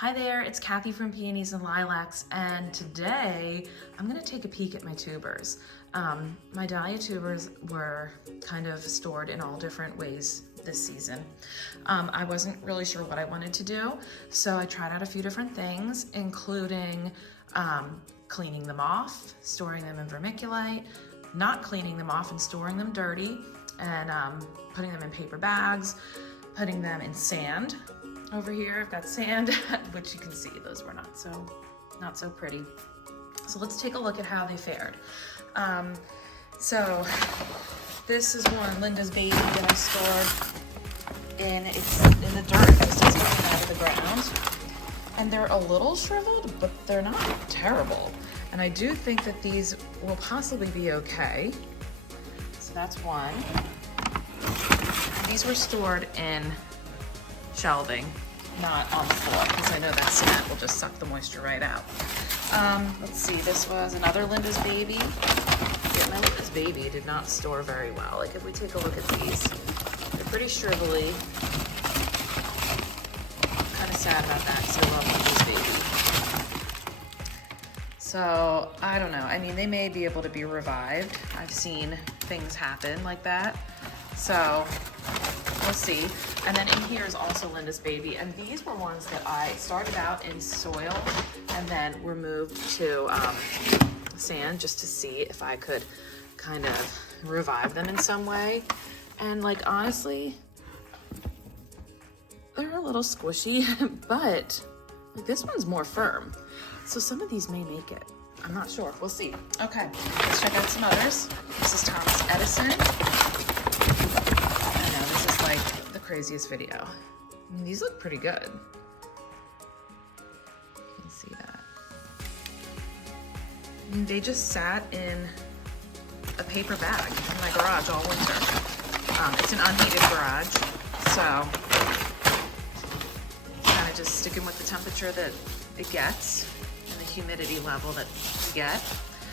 Hi there, it's Kathy from Peonies and Lilacs, and today I'm gonna take a peek at my tubers. My Dahlia tubers were kind of stored in all different ways this season. I wasn't really sure what I wanted to do, so I tried out a few different things, including cleaning them off, storing them in vermiculite, not cleaning them off and storing them dirty, and putting them in paper bags, putting them in sand. Over here, I've got sand, which you can see, those were not so pretty. So let's take a look at how they fared. So this is one, Linda's baby, that I stored it's in the dirt, it's just coming out of the ground. And they're a little shriveled, but they're not terrible. And I do think that these will possibly be okay. So that's one. And these were stored in shelving, not on the floor, because I know that cement will just suck the moisture right out. Let's see, this was another Linda's baby. Yeah, my Linda's baby did not store very well. Like if we take a look at these, they're pretty shrivelly. I'm kind of sad about that because I love Linda's baby. So I don't know. I mean, they may be able to be revived. I've seen things happen like that. So we'll see. And then in here is also Linda's baby. And these were ones that I started out in soil and then removed to sand just to see if I could kind of revive them in some way. And like, honestly, they're a little squishy, but like, this one's more firm. So some of these may make it. I'm not sure, we'll see. Okay, let's check out some others. This is Thomas Edison. Like the craziest video. I mean, these look pretty good. You can see that. I mean, they just sat in a paper bag in my garage all winter. It's an unheated garage, so kind of just sticking with the temperature that it gets and the humidity level that you get.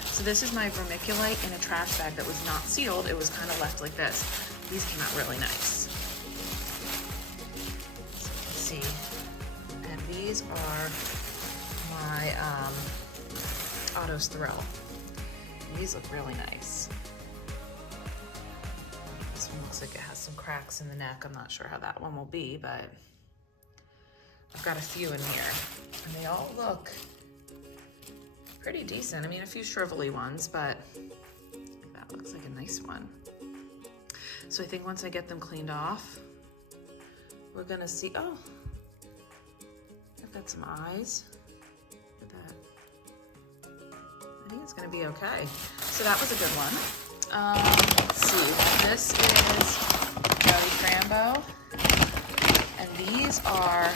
So this is my vermiculite in a trash bag that was not sealed. It was kind of left like this. These came out really nice. See, and these are my Otto's Thrill. These look really nice. This one looks like it has some cracks in the neck. I'm not sure how that one will be, but I've got a few in here, and they all look pretty decent. I mean, a few shrivelly ones, but that looks like a nice one. So I think once I get them cleaned off, we're gonna see, oh, I've got some eyes. Look at that. I think it's gonna be okay. So that was a good one. Let's see, this is Jelly Crambo. And these are,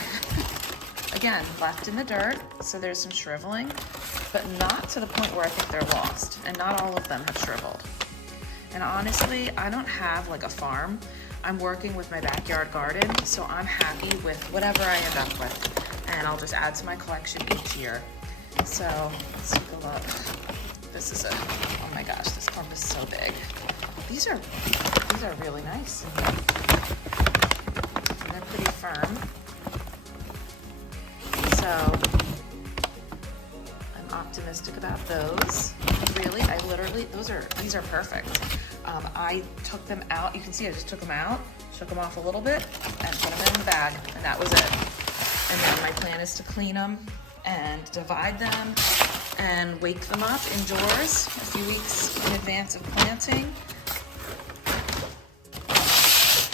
again, left in the dirt. So there's some shriveling, but not to the point where I think they're lost. And not all of them have shriveled. And honestly, I don't have like a farm. I'm working with my backyard garden, so I'm happy with whatever I end up with. And I'll just add to my collection each year. So let's take a look. This is oh my gosh, this clump is so big. These are really nice. And they're pretty firm. So I'm optimistic about those. Really, these are perfect. I took them out. You can see I just took them out, shook them off a little bit, and put them in the bag, and that was it. And then my plan is to clean them and divide them and wake them up in drawers a few weeks in advance of planting.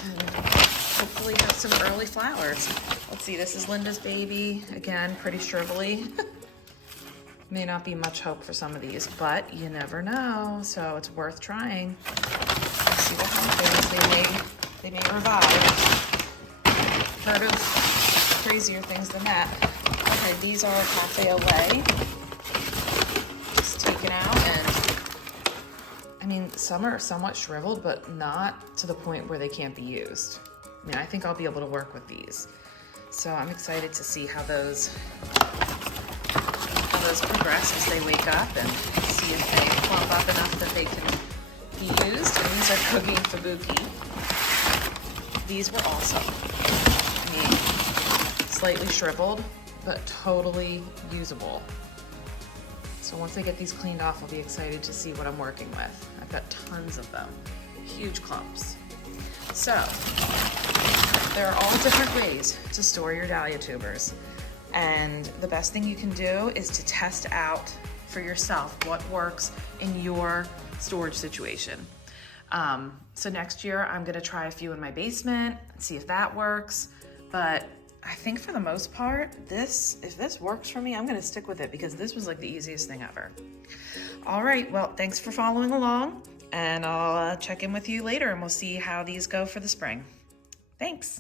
And hopefully have some early flowers. Let's see, this is Linda's baby. Again, pretty shrivelly. May not be much hope for some of these, but you never know, so it's worth trying. Let's see what happens. They may revive. Heard of crazier things than that. Okay, these are Cafe au Lait. Just taken out, and I mean, some are somewhat shriveled, but not to the point where they can't be used. I mean, I think I'll be able to work with these. So I'm excited to see how those progress as they wake up and see if they plump up enough that they can be used. And these are Cookie and Fubuki. These were awesome. I mean, slightly shriveled, but totally usable. So once I get these cleaned off, I'll be excited to see what I'm working with. I've got tons of them, huge clumps. So there are all different ways to store your dahlia tubers. And the best thing you can do is to test out for yourself what works in your storage situation. So next year I'm gonna try a few in my basement, see if that works. But I think for the most part, if this works for me, I'm gonna stick with it because this was like the easiest thing ever. All right, well, thanks for following along, and I'll check in with you later and we'll see how these go for the spring. Thanks.